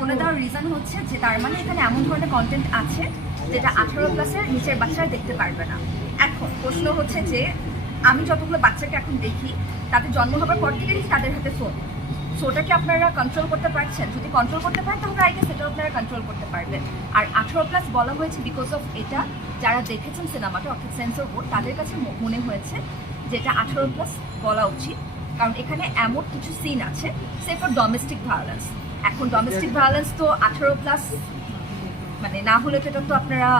বলে দেওয়ার রিজন হচ্ছে যে তার মানে এখানে এমন ধরনের কন্টেন্ট আছে যেটা আঠারো প্লাসের নিচের বাচ্চারা দেখতে পারবে না। এখন প্রশ্ন হচ্ছে যে আমি যতগুলো বাচ্চাকে এখন দেখি তাদের জন্ম হবার পর থেকে তাদের হাতে ফোন সো ওটাকে আপনারা কন্ট্রোল করতে পারছেন? যদি কন্ট্রোল করতে পারেন তাহলে আই গেস সেটা আপনারা কন্ট্রোল করতে পারবেন। আর আঠারো প্লাস বলা হয়েছে বিকজ অফ এটা যারা দেখেছেন সিনেমাটা অর্থাৎ সেন্সর বোর্ড তাদের কাছে মনে হয়েছে যেটা আঠারো প্লাস বলা উচিত। কারণ এখানে এমন কিছু সিন আছে সে ফর ডোমেস্টিক ভায়োলেন্স এখন ডোমেস্টিক ভায়োলেন্স তো আঠারো প্লাস মানে না হলে তো এটা তো আপনারা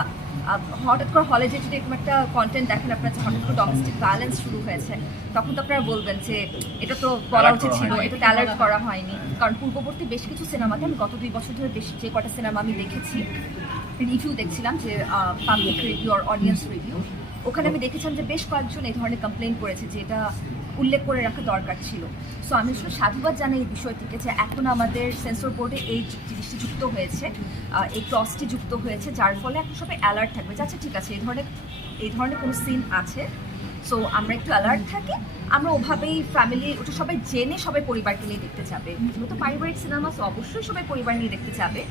হঠাৎ করে হলে যে যদি এরকম একটা কন্টেন্ট দেখেন আপনার হঠাৎ করে ডোমেস্টিক ভায়োলেন্স শুরু হয়েছে তখন তো আপনারা বলবেন যে এটা তো বলা উচিত ছিল এটা তো অ্যালার্ট করা হয়নি। কারণ পূর্ববর্তী বেশ কিছু সিনেমাতে আমি গত দুই বছর ধরে বেশ যে কটা সিনেমা আমি দেখেছি রিভিউ দেখছিলাম যে পাবলিক রিভিউ আর অডিয়েন্স রিভিউ ওখানে আমি দেখেছিলাম যে বেশ কয়েকজন এই ধরনের কমপ্লেন করেছে যে এটা উল্লেখ করে রাখা দরকার ছিল। সো আমি আসলে সাধুবাদ জানাই এই বিষয়টিকে যে এখন আমাদের সেন্সর বোর্ডে এই জিনিসটি যুক্ত হয়েছে এই ক্লসটি যুক্ত হয়েছে, যার ফলে এখন সবাই অ্যালার্ট থাকবে আচ্ছা ঠিক আছে, এই ধরনের এই ধরনের কোনো সিন আছে। সো আমরা একটু অ্যালার্ট থাকি, আমরা ওভাবেই ফ্যামিলি ওটা সবাই জেনে সবাই পরিবারকে নিয়ে দেখতে যাবে। যেহেতু পারিবারিক সিনেমা অবশ্যই সবাই পরিবার নিয়ে দেখতে যাবে।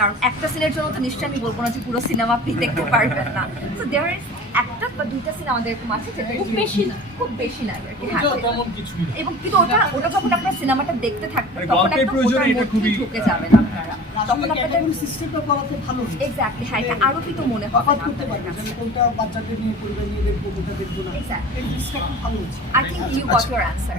কারণ একটা সিনের জন্য তো নিশ্চয়ই আমি বলব না যে পুরো সিনেমা আপনি দেখতে পারবেন না। তো দেয়ার ইজ একটা বা দুইটা সিনেমা আমাদের এরকম আছে যেটা খুব বেশি না। খুব বেশি না আর হ্যাঁ। না। এবং কিন্তু ওটা ওটা যখন আপনার সিনেমাটা দেখতে থাকবেন মানে তখন একদম ওটার ঢুকে যাবেন আপনারা। তখন আপনাদের সিস্টেমটা করাতে ভালো। এক্স্যাক্টলি হ্যাঁ এটা আরও কিন্তু মনে হবে তফাৎ করতে পারবে কোনটা বাচ্চাদের নিয়ে পরিবার নিয়ে দেখব কোনটা দেখব না। Exactly. এই জিনিসটা খুব ভালো I think you got your answer